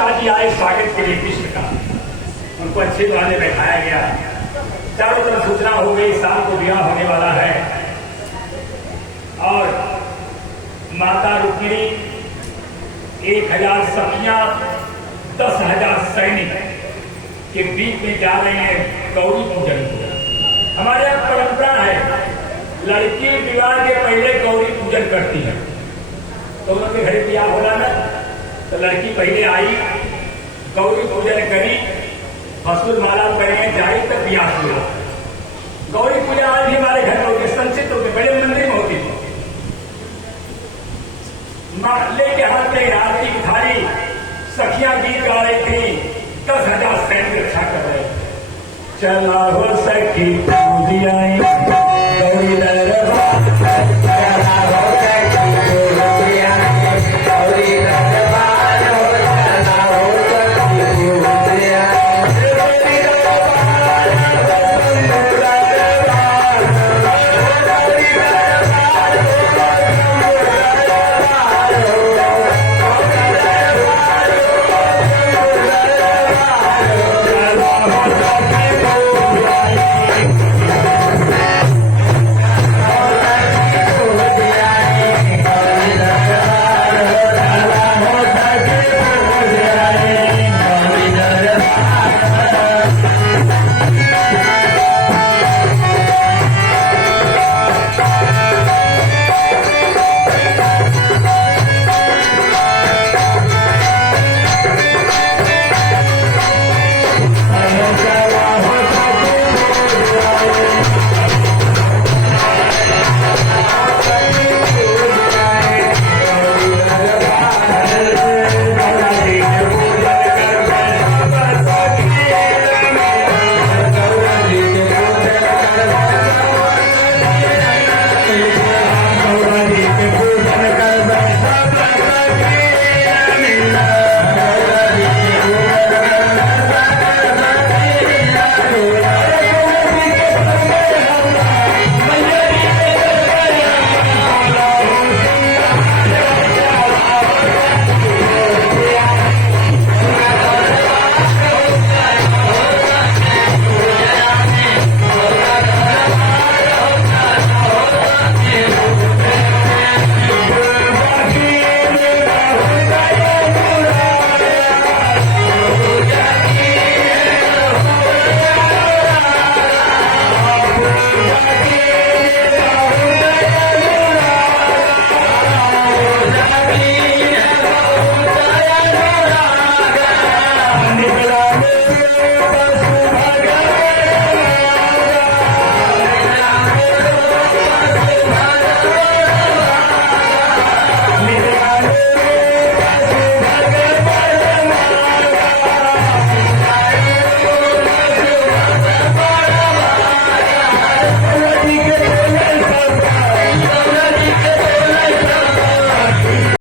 पिताजी आए स्वागत के लिए कृष्ण का, उनको अच्छे वाले बैठाया गया। चारों तरफ सूचना हो गई, शाम को विवाह होने वाला है। और माता रुक्मिणी 1000 सखियां 10,000 सैनिक के बीच में जा रहे हैं गौरी पूजन को। हमारे यहाँ परंपरा है, लड़की विवाह के पहले गौरी पूजन करती है। तो उनके घर ब्याह होला ना, तो लड़की पहले आई, गौरी पूजन करी, फसूल माला करें जाए तक ब्याह हुआ। गौरी पूजा आज भी हमारे घर में होती, संचित होते, बड़े मंदिर में होती थी। लेके हाथ में आरती की थाली, सखियां गीत गा रही थी, 10,000 सैनिक रक्षा कर रहे थे। चला हो सखी पूजियाई